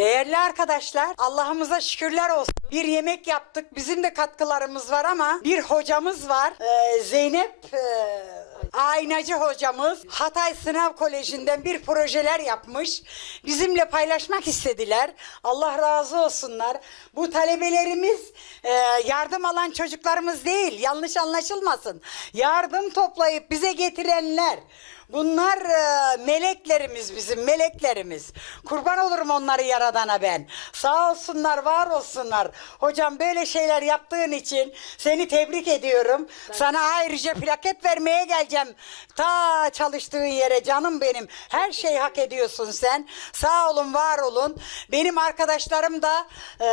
Değerli arkadaşlar, Allah'ımıza şükürler olsun. Bir yemek yaptık. Bizim de katkılarımız var ama bir hocamız var. Ee, Zeynep e, Aynacı hocamız Hatay Sınav Koleji'nden bir projeler yapmış. Bizimle paylaşmak istediler. Allah razı olsunlar. Bu talebelerimiz e, yardım alan çocuklarımız değil. Yanlış anlaşılmasın. Yardım toplayıp bize getirenler. Bunlar e, meleklerimiz bizim meleklerimiz. Kurban olurum onları yaradana ben. Sağ olsunlar var olsunlar. Hocam böyle şeyler yaptığın için seni tebrik ediyorum. Sana ayrıca plaket vermeye geleceğim. Ta çalıştığın yere canım benim. Her şeyi hak ediyorsun sen. Sağ olun var olun. Benim arkadaşlarım da e,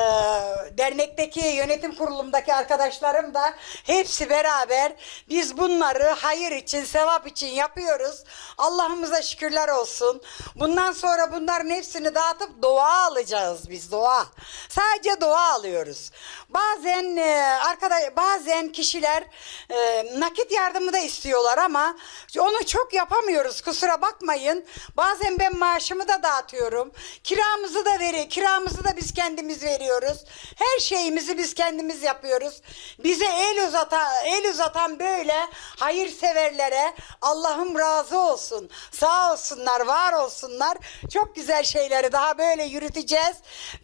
dernekteki yönetim kurulumdaki arkadaşlarım da hepsi beraber biz bunları hayır için sevap için yapıyoruz. Allah'ımıza şükürler olsun. Bundan sonra bunların hepsini dağıtıp dua alacağız biz dua. Sadece dua alıyoruz. Bazen e, arkadaş bazen kişiler e, nakit yardımı da istiyorlar ama onu çok yapamıyoruz kusura bakmayın. Bazen ben maaşımı da dağıtıyorum. Kiramızı da veriyor. Kiramızı da biz kendimiz veriyoruz. Her şeyimizi biz kendimiz yapıyoruz. Bize el uzatan el uzatan böyle hayırseverlere Allah'ım razı olsun. Sağ olsunlar, var olsunlar. Çok güzel şeyleri daha böyle yürüteceğiz.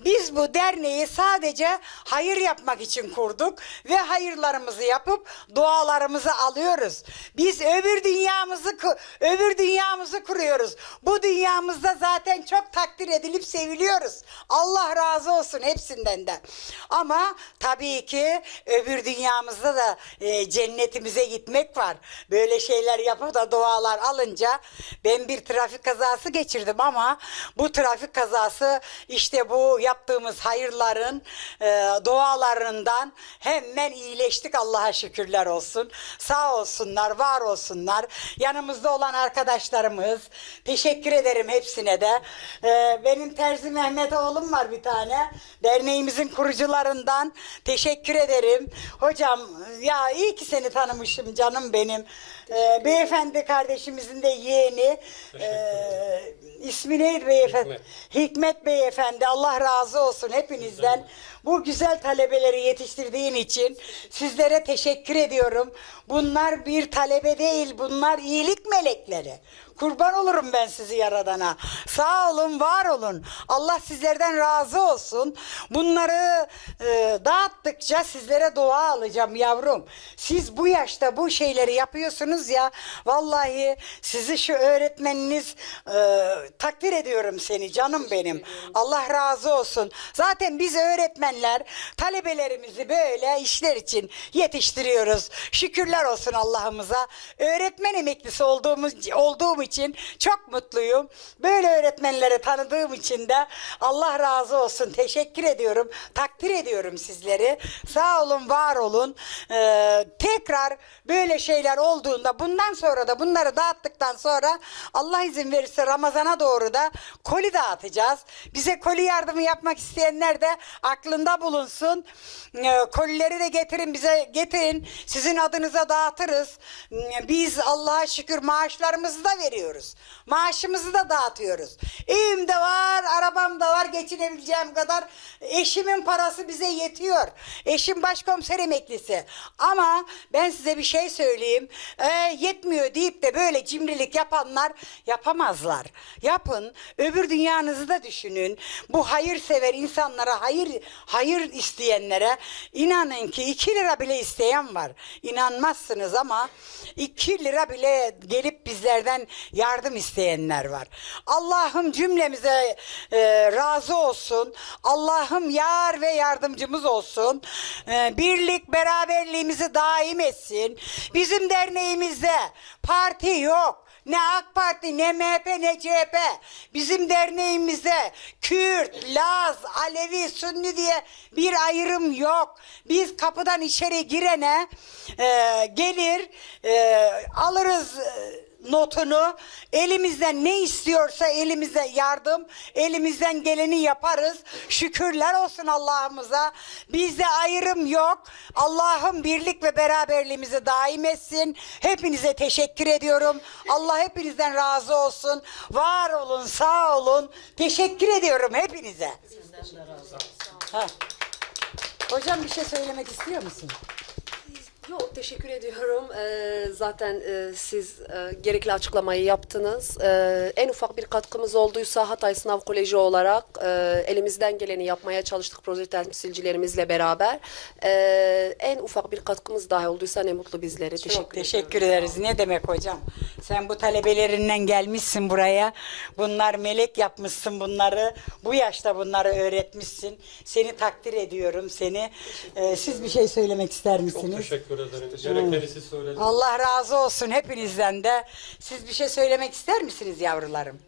Biz bu derneği sadece hayır yapmak için kurduk ve hayırlarımızı yapıp dualarımızı alıyoruz. Biz öbür dünyamızı öbür dünyamızı kuruyoruz. Bu dünyamızda zaten çok takdir edilip seviliyoruz. Allah razı olsun hepsinden de. Ama tabii ki öbür dünyamızda da e, cennetimize gitmek var. Böyle şeyler yapıp da dualar alınca ben bir trafik kazası geçirdim ama bu trafik kazası işte bu yaptığımız hayırların e, dualarından hemen iyileştik Allah'a şükürler olsun. Sağ olsunlar, var olsunlar. Yanımızda olan arkadaşlarımız teşekkür ederim hepsine de. E, benim Terzi Mehmet oğlum var bir tane. Derneğimizin kurucularından teşekkür ederim. Hocam ya iyi ki seni tanımışım canım benim. E, beyefendi kardeşimizin de yeğeni. E, ismi neydi beyefendi? Hikmet. Hikmet Beyefendi Allah razı olsun hepinizden. Bu güzel talebeleri yetiştirdiğin için sizlere teşekkür ediyorum. Bunlar bir talebe değil, bunlar iyilik melekleri. Kurban olurum ben sizi yaradana. Sağ olun, var olun. Allah sizlerden razı olsun. Bunları e, dağıttıkça sizlere dua alacağım yavrum. Siz bu yaşta bu şeyleri yapıyorsunuz ya. Vallahi sizi şu öğretmeniniz e, takdir ediyorum seni canım benim. Allah razı olsun. Zaten biz öğretmenler talebelerimizi böyle işler için yetiştiriyoruz. Şükürler olsun Allah'ımıza. Öğretmen emeklisi olduğumuz olduğum için çok mutluyum. Böyle öğretmenleri tanıdığım için de Allah razı olsun. Teşekkür ediyorum. Takdir ediyorum sizleri. Sağ olun, var olun. Ee, tekrar böyle şeyler olduğunda bundan sonra da bunları dağıttıktan sonra Allah izin verirse Ramazan'a doğru da koli dağıtacağız. Bize koli yardımı yapmak isteyenler de aklında bulunsun. Ee, kolileri de getirin bize getirin. Sizin adınıza dağıtırız. Ee, Biz Allah'a şükür maaşlarımızı da veriyoruz. Maaşımızı da dağıtıyoruz. Evim de var, arabam da var, geçinebileceğim kadar. Eşimin parası bize yetiyor. Eşim başkomiser emeklisi. Ama ben size bir şey söyleyeyim. Ee, yetmiyor deyip de böyle cimrilik yapanlar yapamazlar. Yapın. Öbür dünyanızı da düşünün. Bu hayırsever insanlara, hayır hayır isteyenlere inanın ki 2 lira bile isteyen var. İnanmazsınız ama 2 lira bile gelip bizlerden yardım isteyenler var. Allah'ım cümlemize e, razı olsun. Allah'ım yar ve yardımcımız olsun. E, birlik beraberliğimizi daim etsin. Bizim derneğimizde parti yok. Ne AK Parti, ne MHP, ne CHP. Bizim derneğimizde Kürt, Laz, Alevi, Sünni diye bir ayrım yok. Biz kapıdan içeri girene e, gelir, e, alırız e, notunu elimizden ne istiyorsa elimize yardım elimizden geleni yaparız. Şükürler olsun Allah'ımıza. Bizde ayrım yok. Allah'ım birlik ve beraberliğimizi daim etsin. Hepinize teşekkür ediyorum. Allah hepinizden razı olsun. Var olun sağ olun. Teşekkür ediyorum hepinize. Ha. hocam bir şey söylemek istiyor musun? Yok teşekkür ediyorum. Ee, zaten e, siz e, gerekli açıklamayı yaptınız. Ee, en ufak bir katkımız olduysa Hatay Sınav Koleji olarak e, elimizden geleni yapmaya çalıştık proje temsilcilerimizle beraber. Ee, en ufak bir katkımız dahi olduysa ne mutlu bizlere. Teşekkür Çok ediyorum. teşekkür ederiz. Ne demek hocam? Sen bu talebelerinden gelmişsin buraya. Bunlar melek yapmışsın bunları. Bu yaşta bunları öğretmişsin. Seni takdir ediyorum seni. Ee, siz bir şey söylemek ister misiniz? Teşekkür ederim. Gerekeni siz söylediniz. Allah razı olsun hepinizden de. Siz bir şey söylemek ister misiniz yavrularım?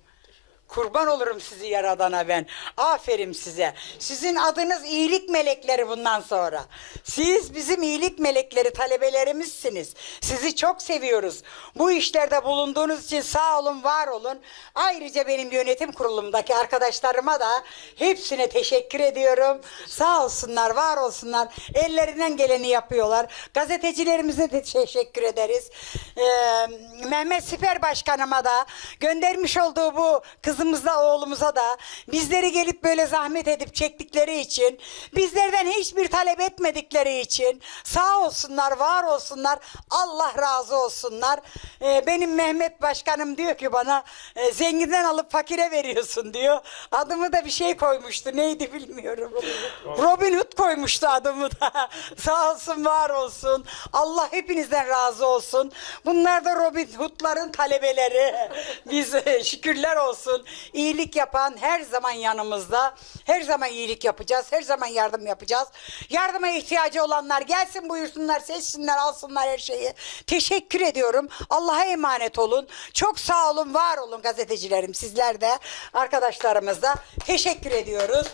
Kurban olurum sizi yaradana ben. Aferin size. Sizin adınız iyilik melekleri bundan sonra. Siz bizim iyilik melekleri talebelerimizsiniz. Sizi çok seviyoruz. Bu işlerde bulunduğunuz için sağ olun, var olun. Ayrıca benim yönetim kurulumdaki arkadaşlarıma da hepsine teşekkür ediyorum. Sağ olsunlar, var olsunlar. Ellerinden geleni yapıyorlar. Gazetecilerimize de teşekkür ederiz. Ee, Mehmet Siper Başkanıma da göndermiş olduğu bu kızımıza oğlumuza da bizleri gelip böyle zahmet edip çektikleri için bizlerden hiçbir talep etmedikleri için sağ olsunlar var olsunlar Allah razı olsunlar. Ee, benim Mehmet Başkanım diyor ki bana e, zenginden alıp fakire veriyorsun diyor. Adımı da bir şey koymuştu neydi bilmiyorum. Robin Hood koymuştu adımı da. Sağ olsun var olsun. Allah hepinizden razı olsun. Bunlar da Robin Hood'ların talebeleri. Biz e, şükürler olsun iyilik yapan her zaman yanımızda. Her zaman iyilik yapacağız her zaman yardım yapacağız. Yardıma ihtiyacı olanlar gelsin buyursunlar seçsinler alsınlar her şeyi. Teşekkür ediyorum. Allah'a emanet olun. Çok sağ olun var olun gazetecilerim sizler de arkadaşlarımız da. Teşekkür ediyoruz